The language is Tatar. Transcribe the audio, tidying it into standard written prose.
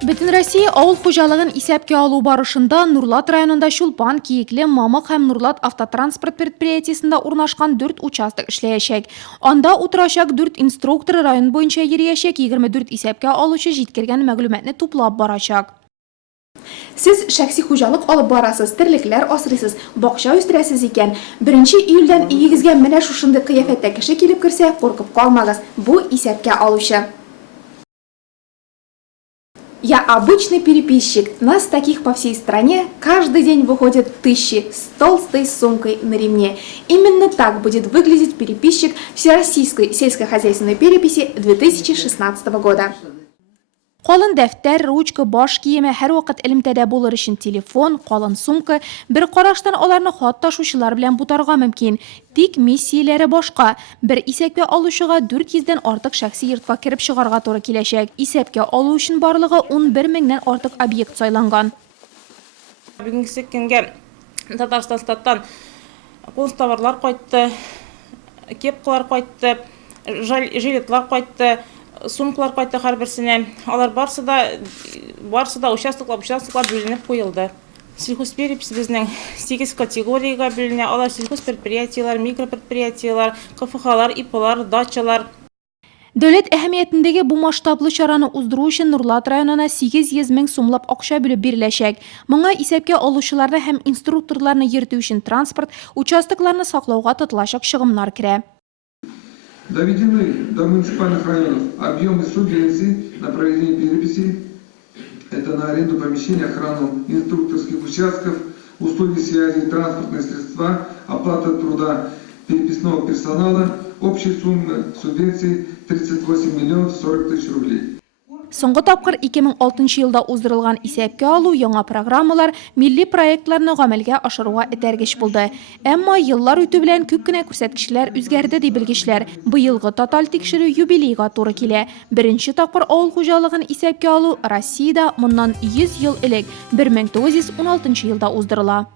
Бүтін Россия ауыл хужалығын исәпке алу барышында Нурлат районында Шулпан, Киекле, Мамык һәм Нурлат автотранспорт предприятиесында урнашкан 4 участок эшләячәк. Анда утырачак 4 инструктор район буенча йөрәячәк, 24 исәпкә алучы җиткергән мәгълүматны туплап барачак. Сез шәхси хуҗалык алып барасыз, терлекләр асрыйсыз, бакча үстерәсез икән. 1 июльдән өегезгә менә шушындый кыяфәттә кеше килеп керсә, куркып калмагыз. Бу исәпкә алучы. Я обычный переписчик. Нас таких по всей стране каждый день выходят тысячи с толстой сумкой на ремне. Именно так будет выглядеть переписчик Всероссийской сельскохозяйственной переписи 2016 года. Қалын дәфтәр, ручка, баш киеме һәр вакыт элемтәдә булыр өчен телефон, қалын сумка, бер караштан аларны хат ташучылар белән бутарга мөмкин. Тик миссияләре башка. Бер исәпкә алучыга 400дән артык шәхси йортка кирип чыгарга туры киләчәк. Исәпкә алу өчен барлыгы 11 меңнән артык объект сайланган. Бүгенге көнгә Татарстан констоварлар кайтты, кепкалар кайтты, жилетлар кайтты. Сумкалар кайтты һәрберсенә. Алар барсы да участоклар бүленеп куелды. Сельхозперепись безнең 8 категорияга бүленә. Алар сельхозпредприятиелар, микропредприятиелар, КФХлар, ИПлар, дачалар. Дәүләт әһәмиятендәге бу масштаблы чараны уздыру өчен Нурлат районына 800 мең сумлап акча бүлеп биреләчәк. Моңа исәпкә алучыларны һәм инструкторларны йөртү өчен транспорт, участокларны саклауга тотылачак чыгымнар керә. Доведены до муниципальных районов объемы субвенций на проведение переписи. Это на аренду помещений, охрану инструкторских участков, услуги связи, транспортные средства, оплата труда переписного персонала. Общая сумма субвенций 38 миллионов 40 тысяч рублей. Соңгы тапкыр 2006 елда уздырылган исәпкә алу яңа программалар, милли проектларны гамәлгә ашыруга этәргеч булды. Әмма еллар үтү белән күп кенә күрсәткечләр үзгәрде ди белгечләр. Быелгы тоталь тикшерү юбилейга туры килә. 1 тапкыр авыл хуҗалыгын исәпкә алу Россиядә моннан 100 ел элек 1916 елда уздырыла.